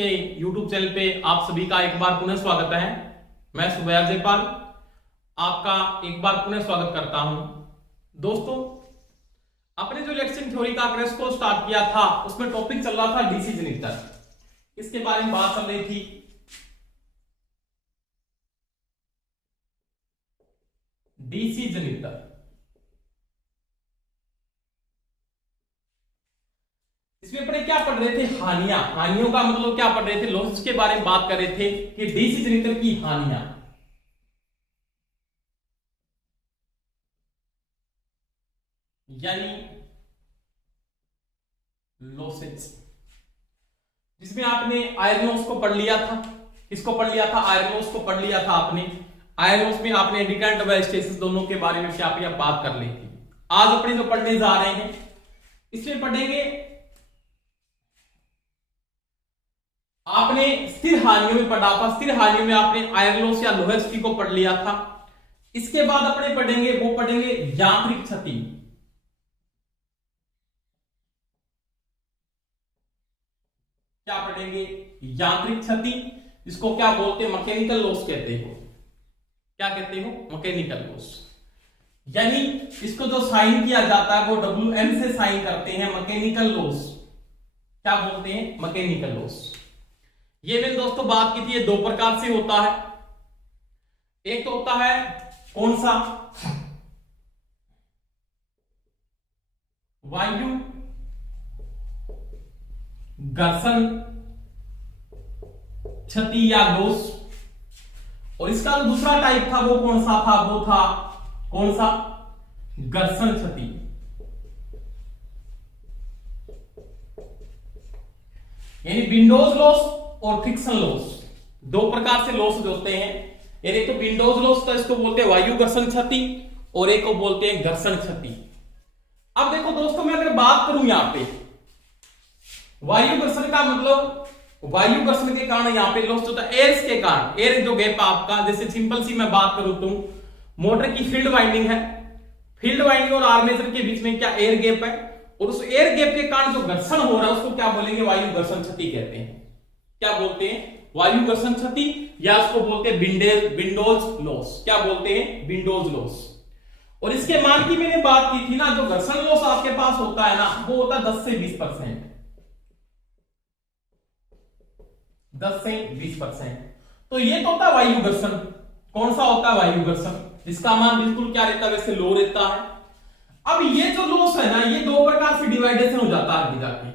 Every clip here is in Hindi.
के YouTube चैनल पे आप सभी का एक बार पुनः स्वागत है। मैं सुबैर जयपाल आपका एक बार पुनः स्वागत करता हूं। दोस्तों, अपने जो इलेक्शन थ्योरी का क्रेज को स्टार्ट किया था उसमें टॉपिक चल रहा था डीसी जनरेटर, इसके बारे में बात चल रही थी। डीसी जनरेटर, इसमें अपने क्या पढ़ रहे थे? हानियों का मतलब क्या पढ़ रहे थे? लॉसेस के बारे में बात कर रहे थे कि डीसी जनरेटर की हानियां, यानी लॉसेस, जिसमें आपने आयरन लॉस को पढ़ लिया था। किसको पढ़ लिया था? आयरन लॉस को पढ़ लिया था आपने। आयरन लॉस में आपने एडिटेंट व स्टेसिस दोनों के बारे में क्या बात कर ली थी। आज अपने जो पढ़ने जा रहे हैं इसमें पढ़ेंगे, आपने स्थिर हानियों में पढ़ा था। स्थिर हानियों में आपने आयरन लॉस या लोहे क्षति को पढ़ लिया था। इसके बाद अपने पढ़ेंगे यांत्रिक क्षति। क्या पढ़ेंगे? यांत्रिक क्षति, जिसको क्या बोलते हैं? मैकेनिकल लॉस कहते हो। क्या कहते हो? Mechanical loss. यानी इसको जो साइन किया जाता है वो WM से साइन करते हैं, मैकेनिकल लॉस। क्या बोलते हैं? Mechanical loss. ये मैंने दोस्तों बात की थी, ये दो प्रकार से होता है। एक तो होता है कौन सा? वायु घर्षण क्षति या लॉस। और इसका जो दूसरा टाइप था वो कौन सा था? वो था कौन सा? घर्षण क्षति। यानी विंडोज लॉस और फ्रिक्शन लॉस, दो प्रकार से लॉस होते हैं। यानी एक तो विंडोज लॉस, तो इसको बोलते हैं वायु घर्षण क्षति, और एक को बोलते हैं घर्षण क्षति। अब देखो दोस्तों, मैं अगर बात करूं यहां पे वायु घर्षण का मतलब, वायु घर्षण के कारण यहां पे लॉस होता है एयर के कारण। एयर जो गैप आपका, जैसे सिंपल सी मैं बात करूं तो मोटर की फील्ड वाइंडिंग है, फील्ड वाइंडिंग और आर्मेचर के बीच में क्या एयर गैप है, और उस एयर गैप के कारण जो घर्षण हो रहा है उसको क्या बोलेंगे? वायु घर्षण क्षति कहते हैं। क्या बोलते हैं? वायु घर्षण क्षति, या उसको बोलते हैं विंडोज लॉस। क्या बोलते हैं? Windows loss. और इसके मान की मैंने बात की थी ना, जो घर्षण लॉस आपके पास होता है ना, वो होता है 10 से 20%। 10 से 20%। तो ये तो होता है वायु घर्षण। कौन सा होता है? वायु घर्षण, जिसका मान बिल्कुल क्या रहता है? वैसे लो रहता है। अब ये जो लॉस है ना, ये दो प्रकार से डिवाइडेशन हो जाता है आगे जाके।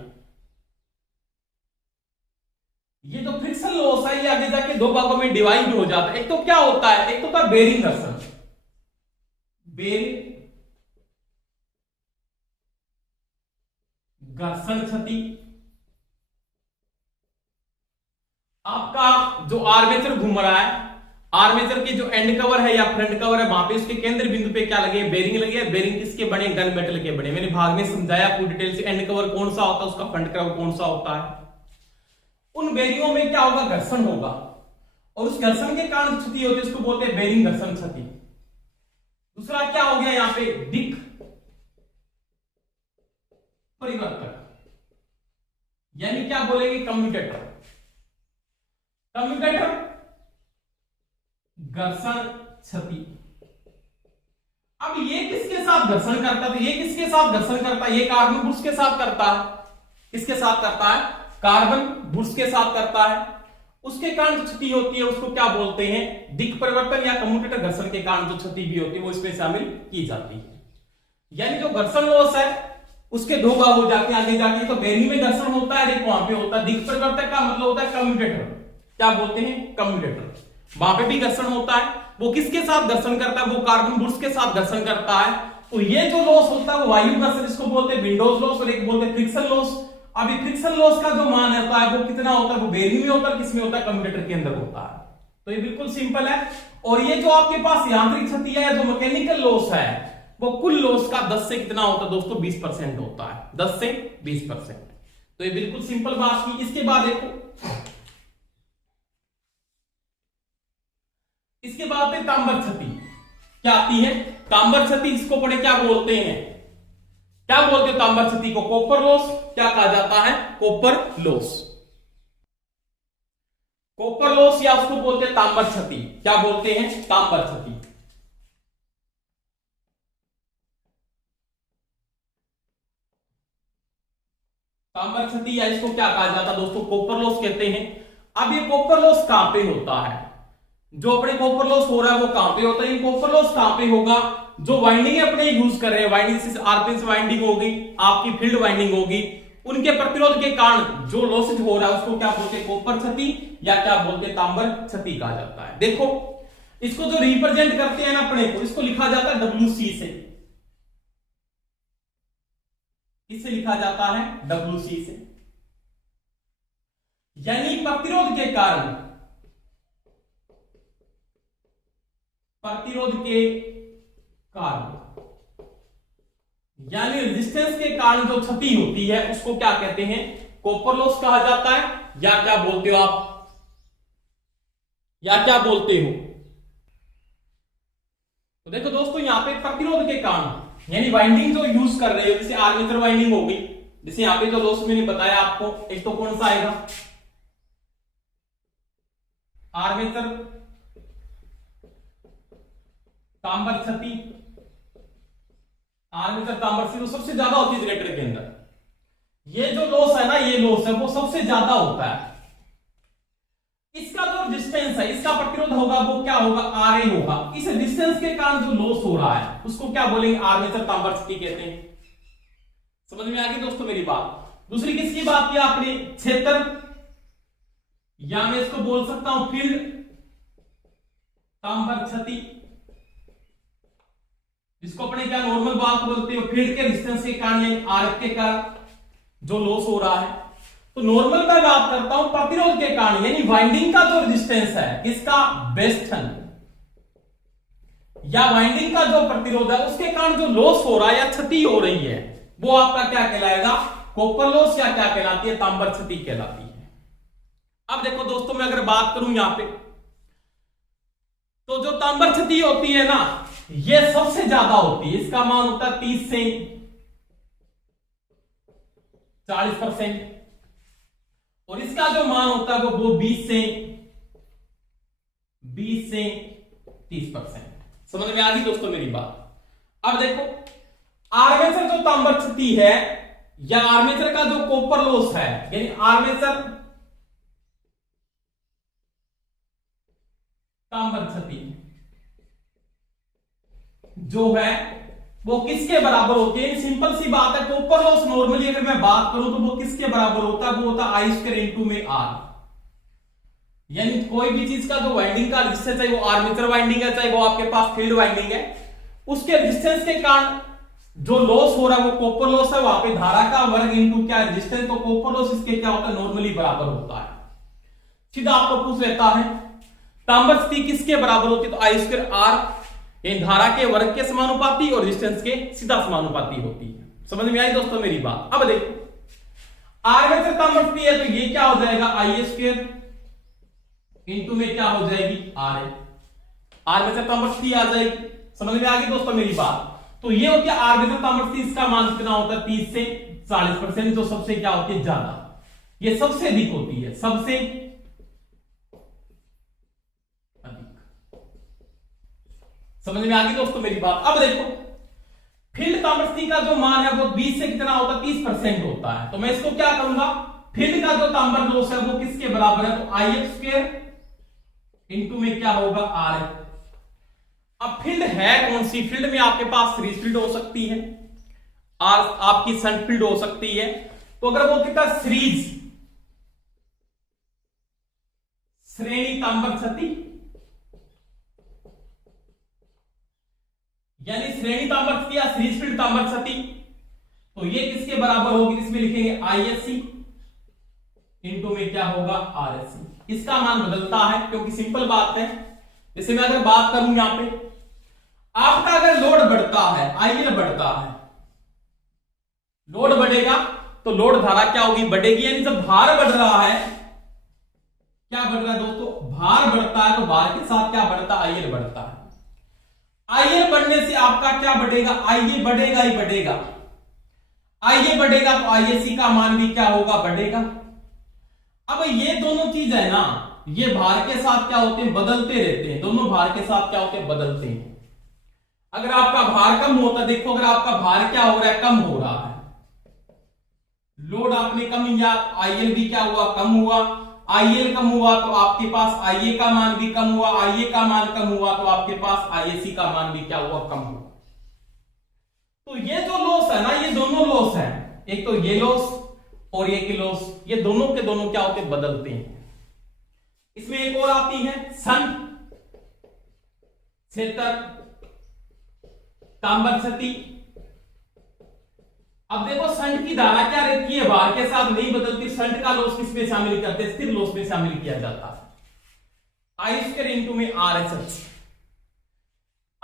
ये जो फ्रिक्शन लॉस है ये आगे जाके दो भागों में डिवाइड हो जाता है। एक तो क्या होता है? एक तो होता है बेरिंग घर्षण। बेरिंग घर्षण क्षति। आपका जो आर्मेचर घूम रहा है, आर्मेचर के जो एंड कवर है या फ्रंट कवर है, वहां पे उसके केंद्र बिंदु पे क्या लगे? बेरिंग लगे। बेरिंग किसके बने? गन मेटल के बने। मैंने भाग में समझाया पूरी डिटेल से, एंड कवर कौन सा होता है, उसका फ्रंट कवर कौन सा होता है। उन बेरिंगों में क्या होगा? घर्षण होगा, और उस घर्षण के कारण क्षति होती है, उसको बोलते हैं बेरिंग घर्षण क्षति। दूसरा क्या हो गया यहां पे? दिक् परिवर्तक, यानी क्या बोलेंगे? कम्यूटेटर। कम्यूटेटर घर्षण क्षति। अब ये किसके साथ घर्षण करता है? तो ये किसके साथ घर्षण करता है? ये कार्बन बुश के साथ करता है। किसके साथ करता है? कार्बन बुश के साथ करता है। उसके कारण जो क्षति होती है उसको क्या बोलते हैं? दिक् परिवर्तन या कम्यूटेटर घर्षण के कारण जो क्षति भी होती है वो इसमें शामिल की जाती है। यानी जो घर्षण लॉस है उसके दो भाग हो जाते हैं आगे जाके। तो बेरिंग में घर्षण होता है, एक वहां पे होता है। दिक् परिवर्तक का मतलब होता है कम्यूटेटर। क्या बोलते हैं? कम्यूटेटर। वहां पे भी घर्षण होता है, वो किसके साथ घर्षण करता है? वो कार्बन बुश के साथ घर्षण करता है। तो ये जो लॉस होता है वो वायु घर्षण, जिसको बोलते हैं विंडोज लॉस, और एक बोलते हैं फ्रिक्शन लॉस। अभी फ्रिक्शन लॉस का जो मान होता है वो कितना होता है? वो बेरिंग में होता है, किसमें होता है? कम्यूटेटर के अंदर होता है। तो ये बिल्कुल सिंपल है। और ये जो आपके पास यांत्रिक क्षति है, जो मैकेनिकल लॉस है, वो कुल लॉस का 10 से कितना होता है दोस्तों? 20% होता है। 10 से 20%। तो ये बिल्कुल सिंपल बात की। इसके बाद देखो, इसके बाद है तांबर क्षति। क्या आती है? तांबर क्षति। इसको पढ़े क्या बोलते हैं? क्या बोलते हैं तांबर क्षति को? Copper loss. क्या कहा जाता है? Copper loss. कॉपर लॉस या उसको बोलते हैं तांबर क्षति। क्या बोलते हैं? तांबर क्षति। तांबर क्षति या इसको क्या कहा जाता है दोस्तों? कॉपर लॉस कहते हैं। अब ये कॉपर लॉस कहां पे होता है? जो अपने कॉपर लॉस हो रहा है वो कहां पे होता है? ये कॉपर लॉस कहां पे होगा? जो वाइंडिंग अपने यूज कर रहे हैं, वाइंडिंग आरपीएस वाइंडिंग होगी, आपकी फील्ड वाइंडिंग होगी, उनके प्रतिरोध के कारण जो लॉसेज हो रहा है उसको क्या बोलते हैं? कॉपर क्षति या क्या बोलते हैं? तांबर क्षति कहा जाता है। देखो इसको जो रिप्रेजेंट करते हैं ना अपने को, इसको लिखा जाता है WC से। इससे लिखा जाता है WC से, यानी प्रतिरोध के कारण, प्रतिरोध के कारण यानी रेजिस्टेंस के कारण जो क्षति होती है उसको क्या कहते हैं? कॉपर लॉस कहा जाता है। या क्या बोलते हो आप? या क्या बोलते हो? तो देखो दोस्तों यहां पे प्रतिरोध के कारण यानी वाइंडिंग जो यूज कर रहे हो, जैसे आर्मेचर वाइंडिंग होगी, जैसे यहां पे जो लॉस मैंने बताया आपको, एक तो कौन सा आएगा? आर्मेचर तांबर क्षति। आर्मेचर तांबर क्षति तो सबसे ज्यादा होती है जनरेटर के अंदर। ये जो लॉस है ना, ये लॉस है वो सबसे ज्यादा होता है। इसका जो डिस्टेंस है, इसका प्रतिरोध होगा वो क्या होगा? RA होगा। इस डिस्टेंस के कारण जो लॉस हो रहा है उसको क्या बोलेंगे? आर्मेचर तांबर क्षति कहते हैं। समझ में आ गई दोस्तों मेरी बात? दूसरी किसकी बात की आपने? क्षेत्र, या मैं इसको बोल सकता हूं फील्ड तांबर क्षति, जिसको अपने क्या नॉर्मल बात बोलते हो, फील्ड के डिस्टेंस के कारण यानी RF के कारण जो लॉस हो रहा है। तो नॉर्मल मैं बात करता हूं प्रतिरोध के कारण यानी वाइंडिंग का जो रेजिस्टेंस है, किसका? वेस्टर्न या वाइंडिंग का जो प्रतिरोध है उसके कारण जो लॉस हो रहा है या क्षति हो रही है वो आपका क्या कहलाएगा? कॉपर लॉस या क्या कहलाती है? तांबर क्षति कहलाती है। अब देखो दोस्तों मैं अगर बात करूं यहां पे, तो जो तांबर क्षति होती है ना, ये सबसे ज्यादा होती है। इसका मान होता है 30 से 40%, और इसका जो मान होता है वो 20 से 30%। समझ में आ गई दोस्तों मेरी बात? अब देखो आर्मेचर जो तांबर क्षति है या आर्मेचर का जो कॉपर लॉस है, यानी आर्मेचर तांबर क्षति जो है वो किसके बराबर होती है? सिंपल सी बात है, कॉपर लॉस नॉर्मली अगर मैं बात करूं तो वो किसके बराबर होता है? वो होता है I² इंटू में R। यानी कोई भी चीज का जो वाइंडिंग का रेजिस्टेंस है, वो आर्मेचर वाइंडिंग है चाहे वो आपके पास फील्ड वाइंडिंग है, उसके रेजिस्टेंस के कारण जो लॉस हो रहा है वो कॉपर लॉस है। वहां पे धारा का वर्ग इंटू क्या रेजिस्टेंस, तो कॉपर लॉस इसके क्या होता है? नॉर्मली बराबर होता है। सीधा आपको पूछ लेता है तांबर क्षति किसके बराबर होती है? तो I² R ये धारा के वर्ग के समानुपाती और रेजिस्टेंस के सीधा समानुपाती होती है। समझ में आई दोस्तों मेरी बात? अब देखो आर्मेचर तांबर क्षति है तो ये क्या हो जाएगा? I² इंटू में क्या हो जाएगी? RA। आर्मेचर तांबर क्षति आ जाएगी। समझ में आ गई दोस्तों मेरी बात? तो ये होती है आर्मेचर तांबर क्षति। इसका मान कितना होता है? 30 से 40%, जो सबसे क्या होती है? ज्यादा। ये सबसे अधिक होती है, सबसे समझ में आ गई दोस्तों मेरी बात? अब देखो फील्ड तांबर क्षति का जो मान है वो 20 से कितना होता है? 30% होता है। तो मैं इसको क्या करूंगा? फील्ड का जो तांबर लॉस है वो किसके बराबर है? तो IF² इंटू में क्या होगा? RF। अब फील्ड है कौन सी? फील्ड में आपके पास सीरीज फील्ड हो सकती है, आपकी शंट फील्ड हो सकती है। तो अगर वो कितना सीरीज श्रेणी तांबर क्षति यानी श्रेणी तांबर क्षति या सीरीज फील्ड तांबर क्षति, तो ये किसके बराबर होगी? इसमें लिखेंगे ISC इंटू में क्या होगा? RSC। इसका मान बदलता है क्योंकि सिंपल बात है। जैसे मैं अगर बात करूं यहां पे, आपका अगर लोड बढ़ता है, IL बढ़ता है, लोड बढ़ेगा तो लोड धारा क्या होगी? बढ़ेगी। यानी जब भार बढ़ रहा है, क्या बढ़ रहा है दोस्तों? भार बढ़ता है, तो भार के साथ क्या बढ़ता है? IL बढ़ता है। IA बढ़ने से आपका क्या बढ़ेगा? IA बढ़ेगा ही बढ़ेगा। IA बढ़ेगा तो ISC का मान भी क्या होगा? बढ़ेगा। अब ये दोनों चीज है ना, ये भार के साथ क्या होते हैं, बदलते रहते हैं, दोनों भार के साथ क्या होते हैं, बदलते हैं। अगर आपका भार कम होता है, देखो अगर आपका भार क्या हो रहा है, कम हो रहा है, लोड आपने कम लिया, आईएल भी क्या हुआ, कम हुआ, आईएल कम हुआ तो आपके पास आईए का मान भी कम हुआ, आईए का मान कम हुआ तो आपके पास आईएसी का मान भी क्या हुआ, कम हुआ। तो ये जो लॉस है ना, ये दोनों लॉस है, एक तो ये लॉस और ये की लॉस, ये दोनों के दोनों क्या होते हैं, बदलते हैं। इसमें एक और आती है संट, क्षेत्रक, तांबर क्षति। अब देखो संट की धारा क्या रहती है, भार के साथ नहीं बदलती। संट का लॉस किसमें शामिल करते हैं, स्थिर लॉस में शामिल किया जाता है, आई स्क्वायर इंटू में आरएसएच।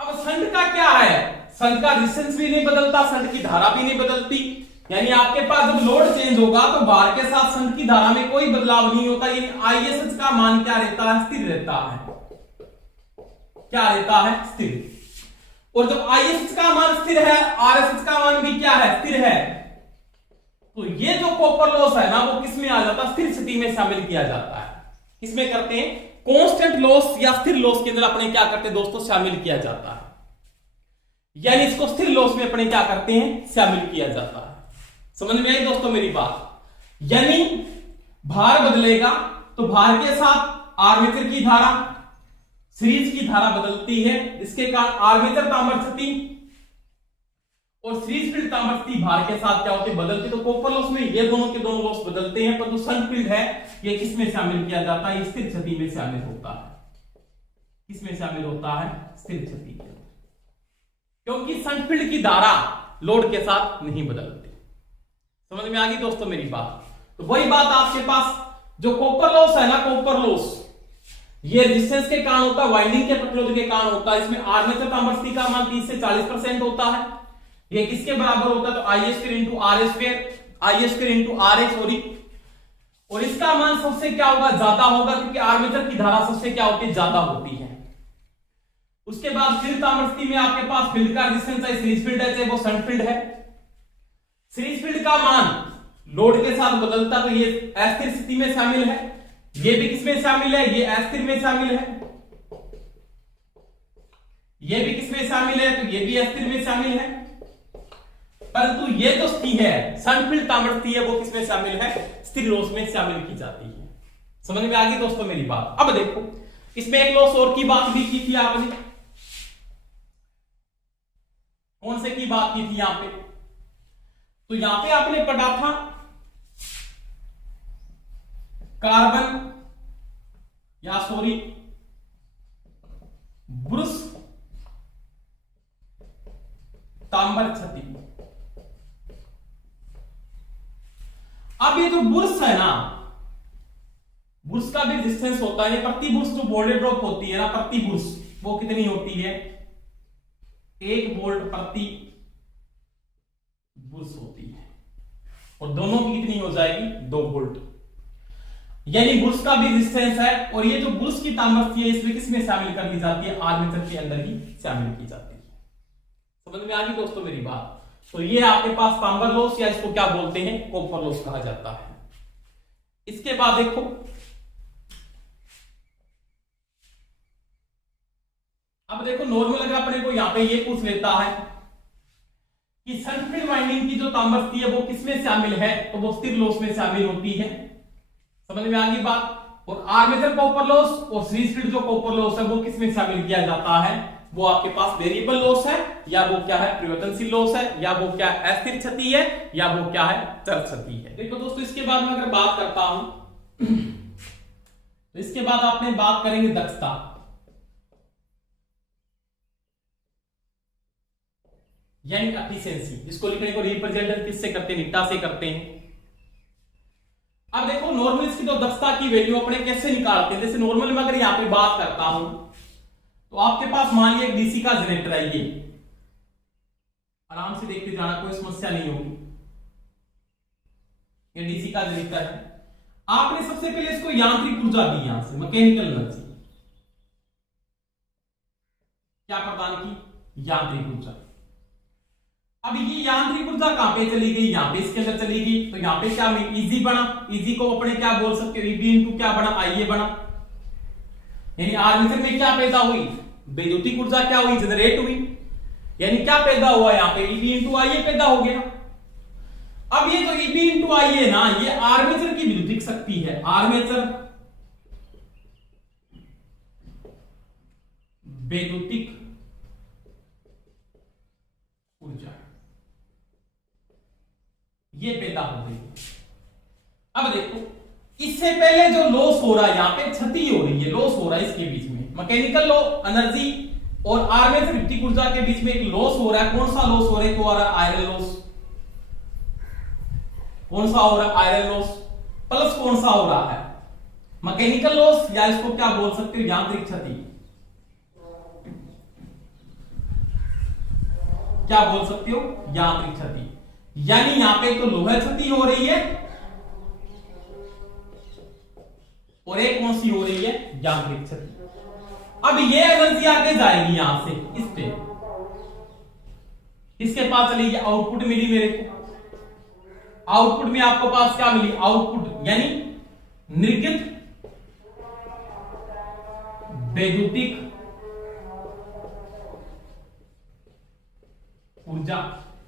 अब संट का क्या है, संट का रेजिस्टेंस भी नहीं बदलता, संट की धारा भी नहीं बदलती, यानी आपके पास जब लोड चेंज होगा तो भार के साथ संट की धारा में कोई बदलाव नहीं होता, यानी आईएसएच का मान क्या रहता है, स्थिर रहता है। क्या रहता है, स्थिर। और जब आईएसएच का मान स्थिर है, आरएसएच का मान भी क्या है, स्थिर है, तो ये जो कॉपर लॉस है ना, वो किसमें आ जाता है, स्थिर स्थिति में शामिल किया जाता है। किसमें करते हैं, कांस्टेंट लॉस या स्थिर लॉस के अंदर अपने क्या करते हैं दोस्तों, शामिल किया जाता है, यानी इसको स्थिर लॉस में अपने क्या करते हैं, शामिल किया जाता है। समझ में आई दोस्तों मेरी बात, यानी भार बदलेगा तो भार के साथ आर्मेचर की धारा, सीरीज की धारा बदलती है, इसके कारण आर्मेचर तांबर क्षति और सीरीज फील्ड तांबर क्षति भार के साथ क्या होते हैं, बदलती। तो कॉपर लॉस में ये दोनों के दोनों लॉस बदलते हैं, पर जो संट फील्ड है ये किसमें शामिल किया जाता है, स्थिर क्षति में शामिल होता है। किसमें शामिल होता है, स्थिर क्षति, क्योंकि संट फील्ड की धारा लोड के साथ नहीं बदलती। समझ में आ गई दोस्तों मेरी बात। तो वही बात आपके पास जो कॉपर लॉस है ना, कॉपर लॉस ये रेजिस्टेंस के कारण होता है, वाइंडिंग के प्रतिरोध के कारण होता है। इसमें आर्मेचर तांबर क्षति का मान 30 से 40% होता है। ये किसके बराबर होता है, तो I square into R square, I square into R X, और इसका मान सबसे क्या होगा, ज्यादा होगा, क्योंकि आर्मेचर की धारा सबसे क्या होती है, ज्यादा होती है। उसके बाद फिर तांबर क्षति में आपके पास फील्ड का रेजिस्टेंस है, सीरीज फील्ड है, चाहे वो शंट फील्ड है। सीरीज फील्ड का मान लोड के साथ बदलता, तो ये अस्थिर स्थिति में शामिल है, ये भी किसमें शामिल है, ये अस्थिर में शामिल है, ये भी किसमें शामिल है, तो ये भी अस्थिर में शामिल है। परंतु ये जो स्थिति है शंट फील्ड तांबर स्थिति है, वो किसमें शामिल है, स्थिर लॉस में शामिल की जाती है। समझ में आ गई दोस्तों मेरी बात। अब देखो इसमें एक लॉस और की बात भी की थी आपने, कौन से की बात की थी यहां पे, तो यहां पे आपने पढ़ा था कार्बन या सॉरी ब्रुश तांबर क्षति। अब ये जो बुर्स है ना, बुर्स का भी रेजिस्टेंस होता है, प्रति बुर्स जो वोल्टेज ड्रॉप होती है ना, प्रति बुर्स वो कितनी होती है, 1 वोल्ट प्रति बुर्स होती है, और दोनों की कितनी हो जाएगी, 2 वोल्ट, यानी बुर्स का भी रेजिस्टेंस है। और ये जो बुर्स की तांबर क्षति है, इसमें किसमें शामिल कर दी जाती है, आर्मेचर के अंदर ही शामिल की जाती है। समझ में आ गई दोस्तों मेरी बात। तो ये आपके पास तांबर लॉस या इसको क्या बोलते हैं, कॉपर लॉस कहा जाता है। इसके बाद देखो अब देखो नॉर्मल अगर अपने को यहां पे ये पूछ लेता है कि शंट फील्ड वाइंडिंग की जो तांबर स्थिति है वो किसमें शामिल है, तो वो स्थिर लॉस में शामिल होती है। समझ में आ गई बात। और आर्मेचर कॉपर लॉस और सीरीज फील्ड जो कॉपर लॉस है वो किसमें शामिल किया जाता है, वो आपके पास वेरिएबल लॉस है, या वो क्या है, परिवर्तनशील लॉस है, या वो क्या है, अस्थिर क्षति है, या वो क्या है, चर क्षति है। देखो दोस्तों इसके बाद में अगर बात करता हूं तो इसके बाद आपने बात करेंगे दक्षता, यानी एफिशिएंसी, जिसको लिखने को रिप्रेजेंट किससे करते हैं, नीटा से करते हैं। अब देखो नॉर्मल इसकी तो दक्षता की वैल्यू अपने कैसे निकालते हैं, जैसे नॉर्मल में अगर यहां पे बात करता हूं तो आपके पास मान लिया डीसी का जनरेटर है, ये आराम से देखते जाना, कोई समस्या नहीं होगी। ये डीसी का जनरेटर है, आपने सबसे पहले इसको यांत्रिक ऊर्जा दी, यहां से मैकेनिकल एनर्जी क्या प्रदान की, यांत्रिक ऊर्जा। अब ये यांत्रिक ऊर्जा कहां पे चली गई, यहां पे इसके अंदर चली गई, तो यहां पे क्या ईजी बना, ईजी को अपने क्या बोल सकते हो, ईबी इंटू क्या बना, आईए बना। यानी आर्मेचर में क्या पैदा हुई, वैद्युतिक ऊर्जा क्या हुई, जनरेट हुई। यानी क्या पैदा हुआ यहां पे, Eb इंटू आई पैदा हो गया। अब ये जो Eb इंटू आई है ना, ये आर्मेचर की विद्युतिक शक्ति है, आर्मेचर वैद्युतिक ऊर्जा ये पैदा हो गई। अब देखो इससे पहले जो लॉस हो रहा है, यहां पे क्षति हो रही है, लॉस हो रहा है इसके बीच में, मैकेनिकल लॉ एनर्जी और आर्मेचर विद्युतिक ऊर्जा के बीच में एक लॉस हो रहा है। कौन सा लॉस हो रहा है, तो आ रहा है आयरन लॉस। कौन सा हो रहा है, आयरन लॉस। प्लस कौन सा हो रहा है, मैकेनिकल लॉस, या इसको क्या बोल सकते हो, यांत्रिक क्षति। क्या बोल सकते हो, यांत्रिक क्षति। यानी यहां पे तो लोहा क्षति हो रही है और एक कौन सी हो रही है, यांत्रिक क्षति। अब ये एनर्जी आगे जाएगी यहां से इस पे, इसके पास चली गई, आउटपुट मिली मेरे को। आउटपुट में आपको पास क्या मिली, आउटपुट यानी निर्गत वैद्युतिक ऊर्जा,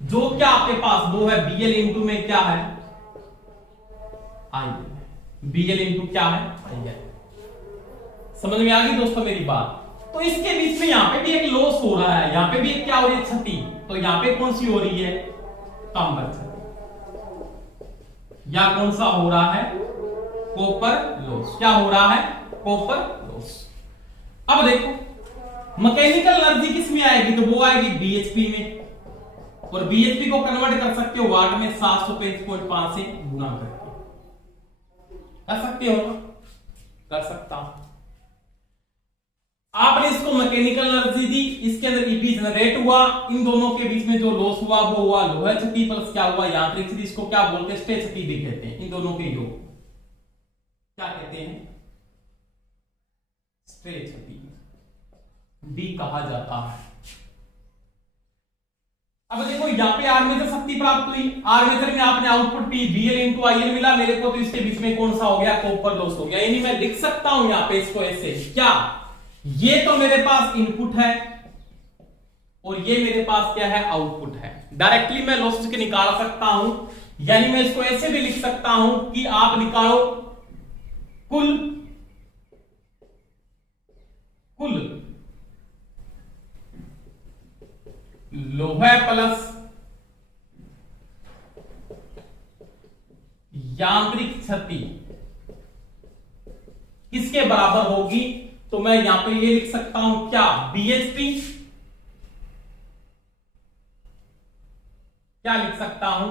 जो क्या आपके पास वो है Bl इंटू में क्या है, आई। Bl इंटू क्या है, आई है। समझ में आ गई दोस्तों मेरी बात। तो इसके बीच में यहां पे भी एक लॉस हो रहा है, यहां पे भी एक क्या हो रही है, क्षति। तो यहां पे कौन सी हो रही है, तांबर क्षति। या कौन सा हो रहा है, कॉपर लॉस। क्या हो रहा है, कॉपर लॉस। अब देखो मैकेनिकल एनर्जी किस में आएगी, तो वो आएगी बीएचपी में, और बीएचपी को कन्वर्ट कर सकते हो वाट में 735.5 से गुणा करके। कर सकते हो, कर सकता हूं। आपने इसको मैकेनिकल एनर्जी दी, इसके अंदर ईबी जनरेट हुआ, इन दोनों के बीच में जो लॉस हुआ वो हुआ लोहा क्षति प्लस क्या हुआ, यांत्रिक क्षति। इसको क्या बोलते हैं, स्टे क्षति भी कहते हैं। इन दोनों के योग क्या कहते हैं, स्टे क्षति भी कहा जाता है। अब देखो यहां पे आर्मेचर शक्ति प्राप्त हुई, आर्मेचर में आपने output P Bl into IL मिला मेरे को, तो इसके बीच में कौन सा हो गया, कॉपर लॉस हो गया। यानी मैं लिख सकता हूं यहां पे इसको ऐसे, क्या, ये तो मेरे पास इनपुट है और ये मेरे पास क्या है, आउटपुट है। डायरेक्टली मैं लॉसेस के निकाल सकता हूं, यानी मैं इसको ऐसे भी लिख सकता हूं कि आप निकालो कुल लोहा प्लस यांत्रिक क्षति किसके बराबर होगी, तो मैं यहां पे ये लिख सकता हूं क्या, बीएचपी। क्या लिख सकता हूं,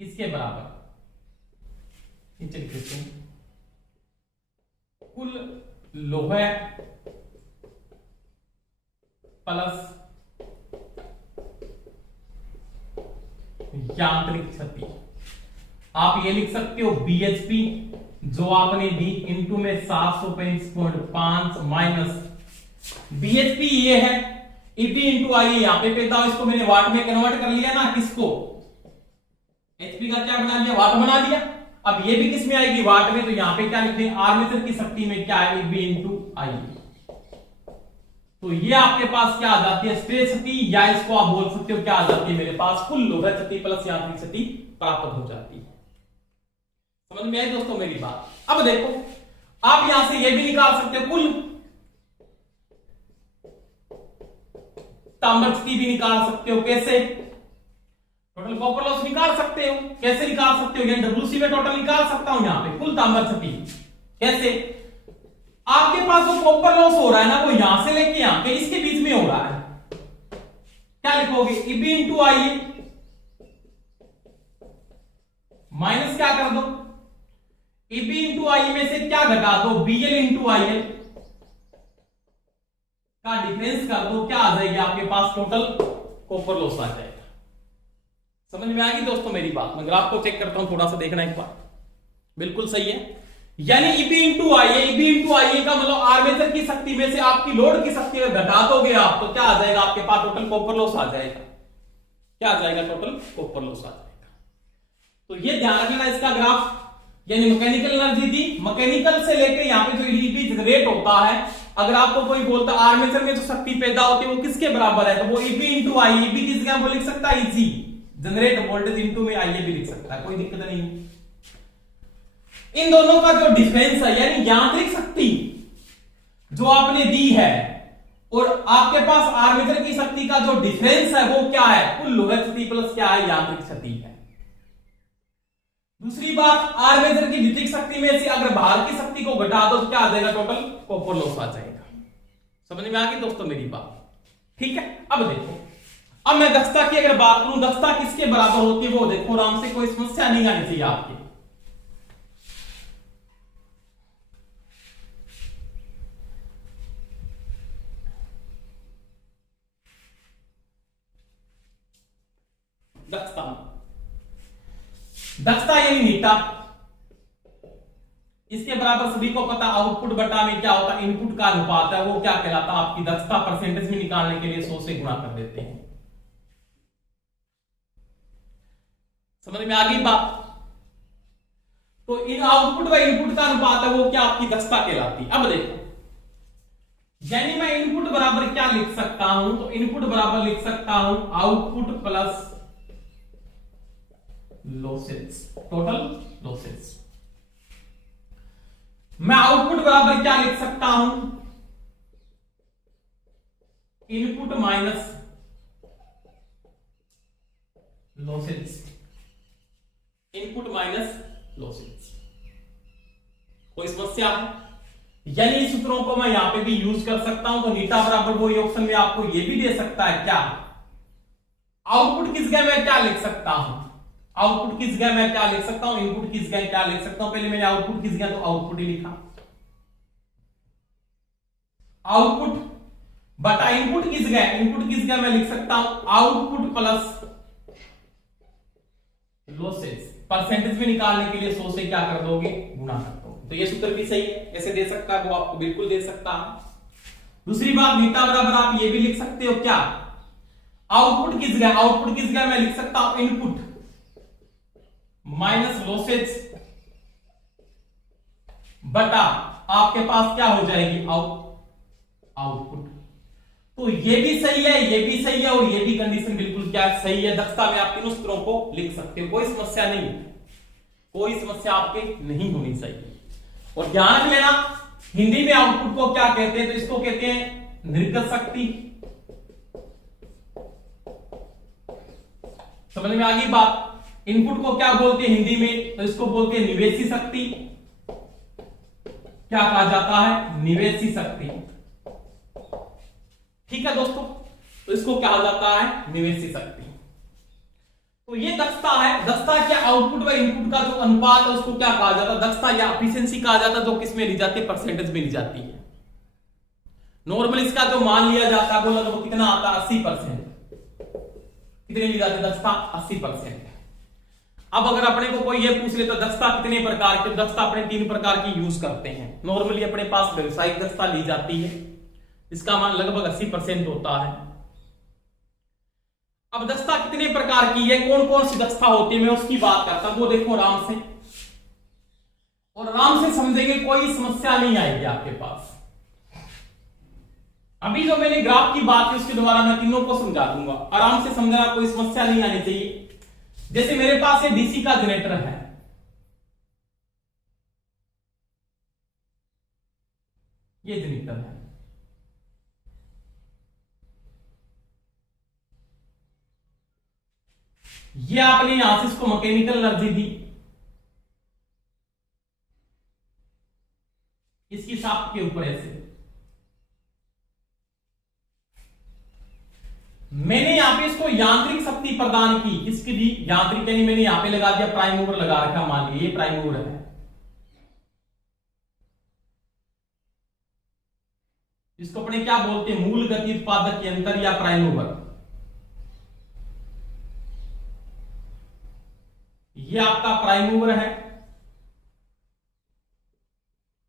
इसके बराबर, नीचे लिख देते हैं, कुल लोहा प्लस यांत्रिक क्षति। आप ये लिख सकते हो बीएचपी जो आपने दी इंटू में 735.5 माइनस बीएचपी ये है, ईपी इंटू आई यहां पे पैदा हो, इसको मैंने वाट में कन्वर्ट कर लिया ना, किसको, एचपी का क्या बना लिया, वाट बना लिया। अब ये भी किस में आएगी, वाट में, तो यहां पे क्या लिखते हैं, आर्मेचर की शक्ति में क्या है, ईबी इंटू आई। तो ये आपके पास क्या आ जाती है, स्ट्रे क्षति, या इसको आप बोल सकते हो क्या आ जाती है मेरे पास, कुल लोहा क्षति प्लस यांत्रिक क्षति प्राप्त हो जाती है। समझ में आई दोस्तों मेरी बात। अब देखो आप यहां से ये भी निकाल सकते हो, कुल तांबर क्षति भी निकाल सकते हो। कैसे, टोटल कॉपर लॉस निकाल सकते हो। कैसे निकाल सकते हो, डब्ल्यूसी में टोटल निकाल सकता हूं यहां पे कुल तांबर क्षति। कैसे, आपके पास जो कॉपर लॉस हो रहा है ना, वो यहां से लेके यहां पे इसके बीच में हो रहा है। क्या लिखोगे, ईबी इंटू आई माइनस क्या कर दो, ईबी इंटू आई में से क्या घटा दो, बीएल इंटू आई का डिफरेंस कर दो, क्या आ जाएगी आपके पास, टोटल कॉपर लॉस आ जाएगा। समझ में आ गई दोस्तों मेरी बात। मैं ग्राफ को चेक करता हूं, थोड़ा सा देखना एक बार, बिल्कुल सही है। यानी ईबी इंटू आई, ईबी इंटू आई का मतलब आर्मेचर की शक्ति में से आपकी लोड की शक्ति अगर घटा दोगे आप, तो क्या आ जाएगा आपके पास, टोटल कॉपर लॉस आ जाएगा। क्या आ जाएगा, टोटल कॉपर लॉस आ जाएगा। तो ये ध्यान रखना इसका ग्राफ, यानी मैकेनिकल एनर्जी दी, मैकेनिकल से लेकर यहां पे जो ईबी जनरेट होता है, अगर आपको कोई बोलता आर्मेचर में जो शक्ति पैदा होती है वो किसके बराबर है, तो वो ईबी इंटू आई, ईबी किस जगह वो लिख सकता है ईजी, जनरेट वोल्टेज इंटू में आईए भी लिख सकता है, कोई दिक्कत नहीं। इन दोनों का जो डिफरेंस है यानी यांत्रिक शक्ति जो आपने दी है और आपके पास आर्मेचर की शक्ति का जो डिफरेंस है वो क्या है, कुल लोहे क्षति प्लस क्या है, यांत्रिक क्षति है। दूसरी बात, आर्मेचर की विद्युत शक्ति में से अगर बाहर की शक्ति को घटा दो तो क्या आ जाएगा, टोटल कॉपर लॉस आ जाएगा। समझ में आ गई दोस्तों मेरी बात, ठीक है। अब देखो, अब मैं दक्षता की अगर बात करूं, दक्षता किसके बराबर होती है वो देखो आराम से, कोई समस्या नहीं आनी चाहिए आपकी। दक्षता, दक्षता यानी मीटा, इसके बराबर सभी को पता, आउटपुट बटा में क्या होता है, इनपुट का अनुपात है, वो क्या कहलाता है, आपकी दक्षता परसेंटेज में निकालने के लिए 100 से गुणा कर देते हैं। समझ में आ गई बात। तो इन आउटपुट व इनपुट का अनुपात है वो क्या आपकी दक्षता कहलाती है। अब देखो, यानी मैं इनपुट बराबर क्या लिख सकता हूं, तो इनपुट बराबर लिख सकता हूं output plus losses, total losses. मैं आउटपुट बराबर क्या लिख सकता हूं, input minus losses, input minus losses. कोई समस्या है, यानी इस सूत्रों को मैं यहां पे भी यूज कर सकता हूं। तो नीटा बराबर वो ऑप्शन में आपको ये भी दे सकता है क्या, आउटपुट किस जगह मैं क्या लिख सकता हूं, आउटपुट किस जगह मैं क्या लिख सकता हूं, इनपुट किस जगह क्या लिख सकता हूं। पहले मैंने आउटपुट किस जगह, तो आउटपुट ही लिखा, आउटपुट बटा इनपुट किस जगह, इनपुट किस जगह मैं लिख सकता हूं आउटपुट प्लस लॉसेस। परसेंटेज में निकालने के लिए 100 से क्या कर दोगे, गुणा कर दोगे। तो ये सूत्र भी सही है, ऐसे दे सकता है वो आपको बिल्कुल दे सकता है। दूसरी बात, बीटा बराबर आप ये भी लिख सकते हो क्या, आउटपुट किस जगह, आउटपुट किस जगह मैं लिख सकता हूं इनपुट माइनस लॉसेज बटा आपके पास क्या हो जाएगी आउटपुट। तो ये भी सही है, ये भी सही है और ये भी कंडीशन बिल्कुल क्या सही है। दक्षता में आप तीनों सूत्रों को लिख सकते हो, कोई समस्या नहीं, कोई समस्या आपके नहीं होनी चाहिए। और ध्यान रख लेना, हिंदी में आउटपुट को क्या कहते हैं, तो इसको कहते हैं निर्गत शक्ति। समझ में आ गई बात। इनपुट को क्या बोलते हैं हिंदी में, तो इसको बोलते हैं निवेशी शक्ति। क्या कहा जाता है, निवेशी शक्ति। ठीक है दोस्तों, तो इसको कहा जाता है निवेशी शक्ति। तो ये दक्षता है। दक्षता क्या, आउटपुट व इनपुट का जो अनुपात है उसको क्या कहा जाता है, दक्षता या एफिशिएंसी कहा जाता है, जो किसमें ली जाती है, परसेंटेज में ली जाती है। नॉर्मल इसका जो मान लिया जाता है वो लगभग कितना आता है, 80%। कितने ली जाती है दक्षता, 80%। अब अगर अपने को कोई ये पूछ ले तो दक्षता कितने प्रकार की, दक्षता अपने 3 प्रकार की यूज करते हैं। नॉर्मली अपने पास व्यवसायिक दक्षता ली जाती है, इसका मान लगभग 80% होता है। अब दक्षता कितने प्रकार की है, कौन कौन सी दक्षता होती है, मैं उसकी बात करता हूं। वो देखो आराम से, और आराम से समझेंगे, कोई समस्या नहीं आएगी आपके पास। अभी जो मैंने ग्राफ की बात की उसके द्वारा मैं तीनों को समझा दूंगा, आराम से समझना, कोई समस्या नहीं आनी चाहिए। जैसे मेरे पास ये डीसी का जनरेटर है, ये जनरेटर है, ये आपने यहां से इसको मैकेनिकल एनर्जी दी, इसकी शाफ्ट के ऊपर ऐसे मैंने यहां पे इसको यांत्रिक शक्ति प्रदान की, किसकी दी, यांत्रिक, यानी मैंने यहां पे लगा दिया प्राइम मूवर लगा रखा, मान लीजिए ये प्राइम मूवर है, इसको अपने क्या बोलते हैं, मूल गति उत्पादक यंत्र या प्राइम मूवर। ये आपका प्राइम मूवर है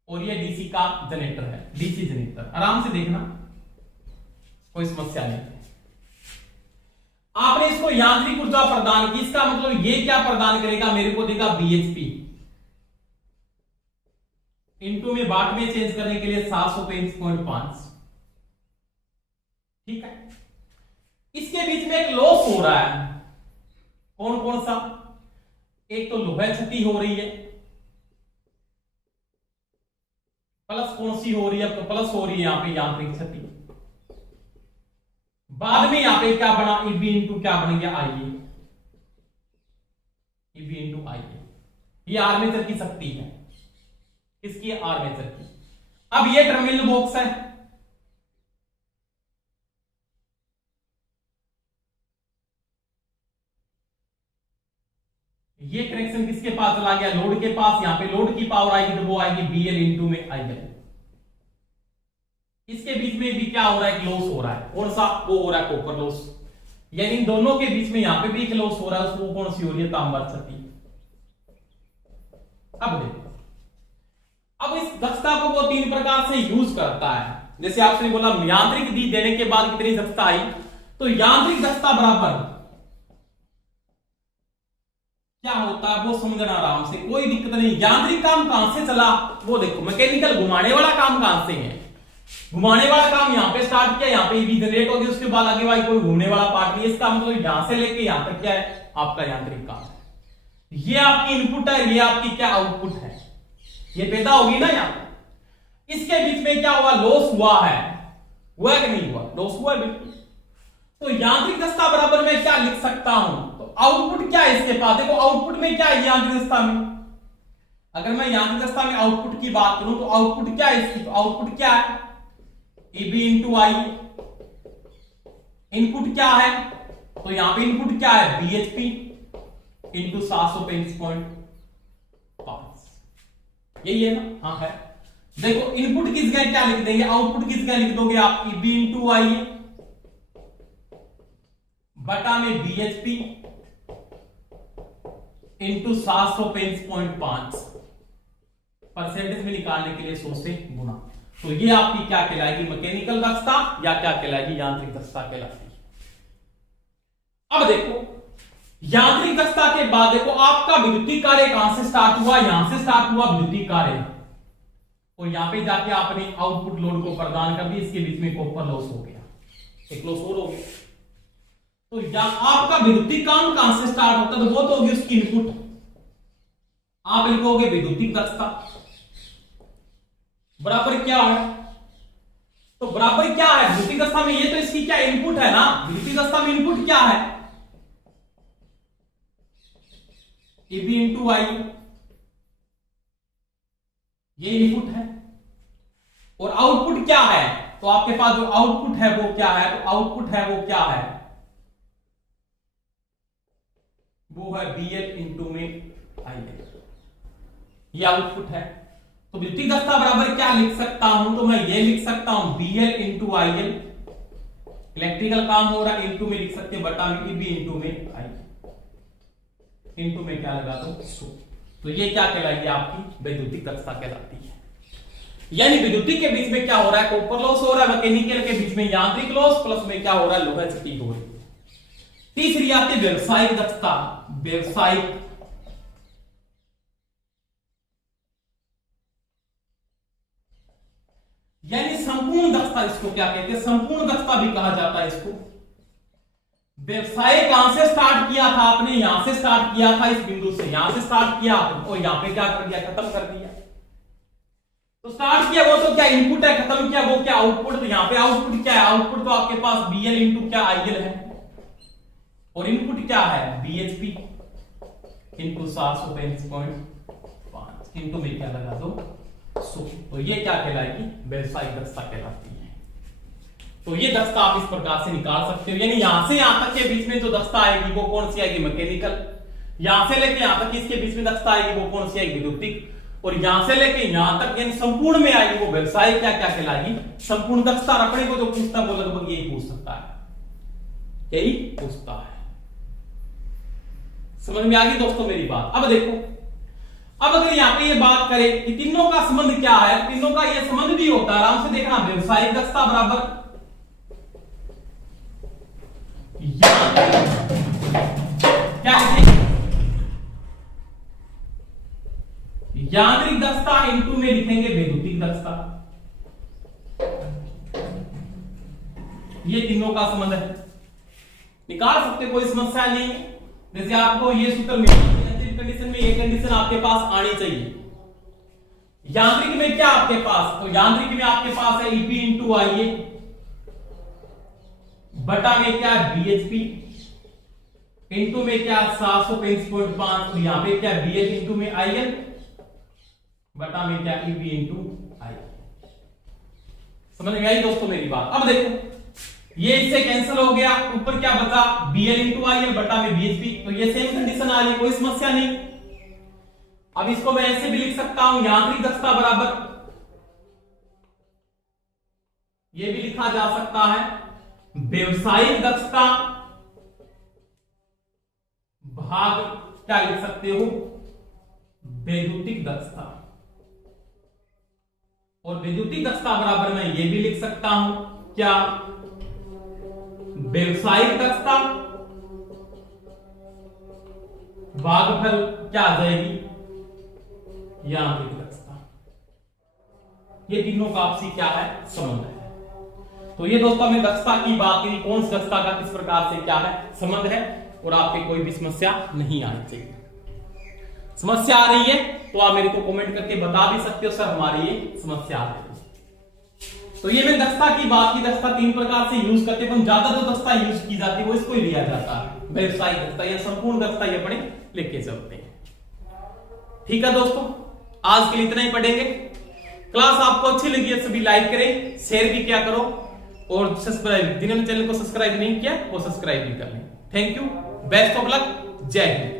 और ये डीसी का जनरेटर है, डीसी जनरेटर। आराम से देखना, कोई समस्या नहीं। आपने इसको यांत्रिक ऊर्जा प्रदान की, इसका मतलब ये क्या प्रदान करेगा, मेरे को देगा बीएचपी, इनटू में बाट में चेंज करने के लिए 723.5। ठीक है, इसके बीच में एक लॉस हो रहा है, कौन कौन सा? एक तो लोहे क्षति हो रही है, प्लस कौन सी हो रही है? तो प्लस हो रही है यहां पे यांत्रिक क्षति। बाद में यहां पे क्या बना? ईबी इंटू क्या बन गया? आईए। ईबी इंटू आईए, ये आर्मेचर की शक्ति है, इसकी आर्मेचर की। अब ये टर्मिनल बॉक्स है, ये कनेक्शन किसके पास चला गया? लोड के पास। यहां पे लोड की पावर आएगी तो वो आएगी बीएल इंटू में आईएल। इसके बीच में भी क्या हो रहा है? लॉस हो रहा है, कौन सा? वो हो रहा है कॉपर लॉस। यानी इन दोनों के बीच में यहां पे भी एक लॉस हो रहा है, उसको कौन सी हो रही है? तांबा क्षति। अब देखो, अब इस दक्षता को वो 3 प्रकार से यूज करता है। जैसे आपने बोला यांत्रिक दी देने के बाद कितनी दक्षता आई, तो यांत्रिक दक्षता बराबर क्या होता है वो समझना आराम से, कोई दिक्कत नहीं। यांत्रिक काम कहां से चला वो देखो, मैकेनिकल घुमाने वाला काम कहां से है? घुमाने वाला काम यहां पे स्टार्ट किया, यहां पे भी जनरेट हो गया, उसके बाद आगे भाई कोई घूमने वाला पार्ट नहीं। इसका मतलब यहां से लेके यहां तक क्या है? आपका यांत्रिक काम है। ये आपकी इनपुट है, ये आपकी क्या आउटपुट है, ये पैदा होगी ना यहां। इसके बीच में क्या हुआ? लॉस हुआ है, हुआ कि नहीं हुआ? लॉस हुआ है बिल्कुल। तो यांत्रिक दक्षता बराबर मैं क्या लिख सकता हूं? तो आउटपुट क्या है इसके पास? देखो आउटपुट में क्या है यांत्रिक दक्षता में? अगर मैं यांत्रिक दक्षता में आउटपुट की बात करूं तो आउटपुट क्या है इसकी? तो आउटपुट क्या है? ईबी इंटू आई। इनपुट क्या है? तो यहां पे इनपुट क्या है? BHP into 735.5। यही है ना? हाँ है। देखो इनपुट किस जगह क्या लिख देंगे? आउटपुट किस जगह लिख दोगे आप? ईबी इंटू आई बटा में बीएचपी इंटू 735.5। परसेंटेज में निकालने के लिए 100 से गुणा। तो ये आपकी क्या कहलाएगी? मैकेनिकल दक्षता, या क्या कहलाएगी? यांत्रिक दक्षता कहलाएगी। अब देखो यांत्रिक दक्षता के बाद देखो आपका विद्युतीय कार्य कहां से स्टार्ट हुआ? यहां से स्टार्ट हुआ विद्युतीय कार्य, और यहां पे जाके आपने आउटपुट लोड को प्रदान कर दी। इसके बीच में कॉपर लॉस हो गया, एक लॉस और हो गया। तो आपका विद्युतीय काम कहां से स्टार्ट होता है? तो वो तो होगी उसकी इनपुट, आप लिखोगे विद्युतीय दक्षता बराबर क्या है? तो बराबर क्या है विद्युतीय दक्षता में? ये तो इसकी क्या इनपुट है ना। विद्युतीय दक्षता में इनपुट क्या है? ईबी इंटू आई, ये इनपुट है। और आउटपुट क्या है? तो आपके पास जो आउटपुट है वो क्या है? तो आउटपुट है वो क्या है? वो है बीएल इंटू में आईएल, ये आउटपुट है। तो विद्युतीय दक्षता बराबर क्या लिख सकता हूं? तो मैं ये लिख सकता हूं बीएल इंटू आईएल, इलेक्ट्रिकल काम हो रहा है, इंटू में लिख सकते हैं बटा में ईबी इंटू में आईएल, इंटू में क्या लगा दो 100। तो ये क्या कहलाएगी? आपकी वैद्युतिक दक्षता कहलाती है। यानी विद्युतीय के बीच में क्या हो रहा है? कॉपर लॉस हो रहा है, मैकेनिकल के बीच में यांत्रिक लॉस, प्लस में क्या हो रहा है? लोहा क्षति हो रही है। तीसरी आती है व्यवसायिक दक्षता। व्यवसायिक यानी संपूर्ण दक्षता, इसको क्या कहते हैं? संपूर्ण दक्षता भी कहा जाता है इसको। व्यवसाय कहां से स्टार्ट किया था आपने? यहां से स्टार्ट किया था, इस बिंदु से यहां से स्टार्ट किया आपने, और यहां पे क्या कर दिया? खत्म कर दिया। तो स्टार्ट किया वो तो क्या इनपुट है, खत्म किया वो क्या आउटपुट। तो यहां पे आउटपुट क्या है? आउटपुट तो आपके पास बीएल इंटू क्या आईएल है, और इनपुट क्या है? बीएचपी इंटू 735.5 इंटू में क्या लगा दो 100। तो ये क्या कहलाएगी? व्यवसायिक दक्षता कहलाती है। तो ये दक्षता आप इस प्रकार से निकाल सकते हो। यानी यहां से यहां तक के बीच में जो दक्षता आएगी वो कौन सी आएगी? मैकेनिकल। यहां से लेके यहां तक इसके बीच में दक्षता आएगी वो कौन सी आएगी? विद्युतिक। और यहां से लेके यहां तक यानी संपूर्ण में आएगी वो व्यवसायिक। क्या क्या कहलाएगी? संपूर्ण दक्षता। रखने को जो पूछता है वो लगभग यही पूछ सकता है, यही पूछता है। समझ में आ गई दोस्तों मेरी बात? अब देखो, अब अगर यहां पे ये बात करें कि तीनों का संबंध क्या है, तीनों का ये संबंध भी होता है, आराम से देखना। व्यवसायिक दक्षता बराबर क्या लिखेंगे? यांत्रिक दक्षता इंटू में लिखेंगे वैद्युतिक दक्षता। ये तीनों का संबंध है, निकाल सकते, कोई समस्या नहीं है। जैसे आपको ये सूत्र मिल कंडीशन में ये कंडीशन आपके पास आनी चाहिए। यांत्रिक में क्या आपके पास, तो यांत्रिक में आपके पास है ईपी इंटू आईए बटा में क्या बीएचपी इंटू में क्या 735.5 और यहां पे क्या बीएच इंटू में आईएल बटा में क्या ईपी इंटू आई। समझ में आई दोस्तों मेरी बात। अब देखो ये इससे कैंसिल हो गया, ऊपर क्या बचा बीएल इंटू आईएल बटा में बीएचपी, तो ये सेम कंडीशन आ रही, कोई समस्या नहीं। अब इसको मैं ऐसे भी लिख सकता हूं, यांत्रिक दक्षता बराबर, ये भी लिखा जा सकता है व्यवसायिक दक्षता भाग क्या लिख सकते हो वैद्युतिक दक्षता, और वैद्युतिक दक्षता बराबर मैं ये भी लिख सकता हूं क्या व्यवसायिक दक्षता भागफल क्या आ जाएगी यांत्रिक दक्षता। ये तीनों का आपसी क्या है संबंध है। तो ये दोस्तों हमने दक्षता की बात की, कौन सी दक्षता का किस प्रकार से क्या है संबंध है, और आपके कोई भी समस्या नहीं आनी चाहिए। समस्या आ रही है तो आप मेरे को कमेंट करके बता भी सकते हो सर हमारी ये समस्या आ रही है। तो ये मैं दक्षता की बात की, दक्षता तीन प्रकार से यूज करते हैं, ज्यादा जो दक्षता यूज की जाती है वो इसको ही लिया जाता है व्यवसायिक दक्षता या संपूर्ण दक्षता, ये अपने लेके चलते हैं। ठीक है दोस्तों, आज के लिए इतना ही पढ़ेंगे। क्लास आपको अच्छी लगी है सभी लाइक करें, शेयर भी क्या करो, और सब्सक्राइब, जिन्होंने चैनल को सब्सक्राइब नहीं किया वो सब्सक्राइब भी कर लें। Thank you, best of luck, जय हिंद।